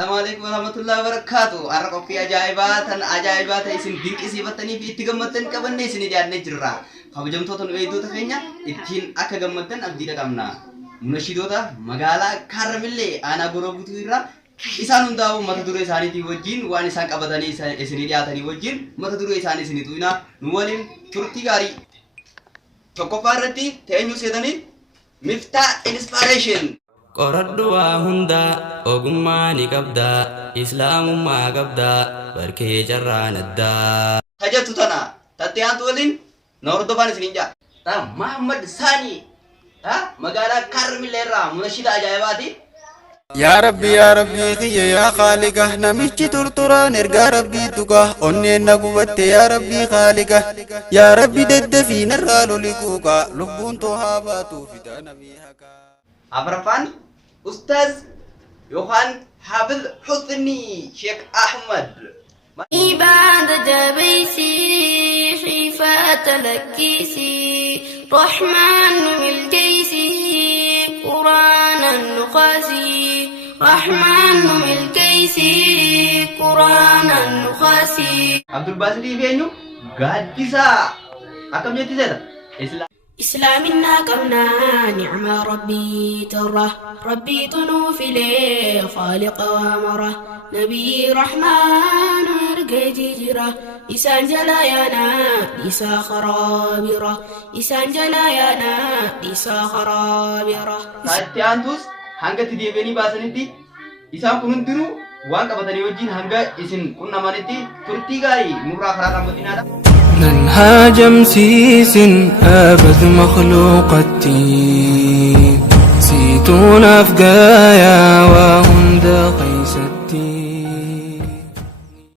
Assalamualaikum warahmatullahi wabarakatuh. Arra kopi ajaibatan isin dinqisiifattanii fi itti gammaddan qabanne isin dhiyaannee jirra. Kabajamtoota nu eegdota keenya ittiin akka gammaddan abdiidha qabna. Munashidoota magaalaa Kaarramillee aanaa Gooroo Guutuu irraa isaan hundaa'u mata duree isaaniitii wajjin waan isaan qabatanii isinii dhiyaatanii wajjin mata duree isaanii isinii tuyna nu waliin turtii gaarii. Tokkoffaa irratti teenyu seetanii Miftah Inspiration. Qoradhu waa hunda ogummaa ni qabda, islaamummaa qabda, barkee carraan addaa. Tajatu tana tattee aantu waliin na hordofaan isiniin jaa. Muhammad Sani magaalaa Kaarramillee irraa munashida ajaa'ibaati. يا ربي خيا يا خالقه نمشي ترطران ارقى ربي تقاه ونين نقوت يا ربي خالقه يا ربي دد في نرالو لكوكا لبون توهاباتو في نبيها Abrafan Ustaz Yohan Hafiz Husni Sheikh Ahmad. بعد جبيسي حيفات لكيسي رحمن ملكيسي قرآن النقاسي رحمن ملكيسي قرآن النقاسي Abdul Basri Benyu Gadisa Akam jati zeda إسلامنا قمنا نعم ربي ترى ربي طنوف لي خالق وامره نبي رحمن ارقى جيجرة إسان جلايانا لسا خرابرة إسان جلايانا لسا خرابرة Saatti aantus hanga itti deebi'anii baasanitti isaan kun hundinuu waan qabatanii wajjin hanga isin qunnamanitti turtii gaarii nurraa karaa raawwatinaadha. منهاج مسيس أبد مخلوقتي سيتون أفقايا وهند قيستي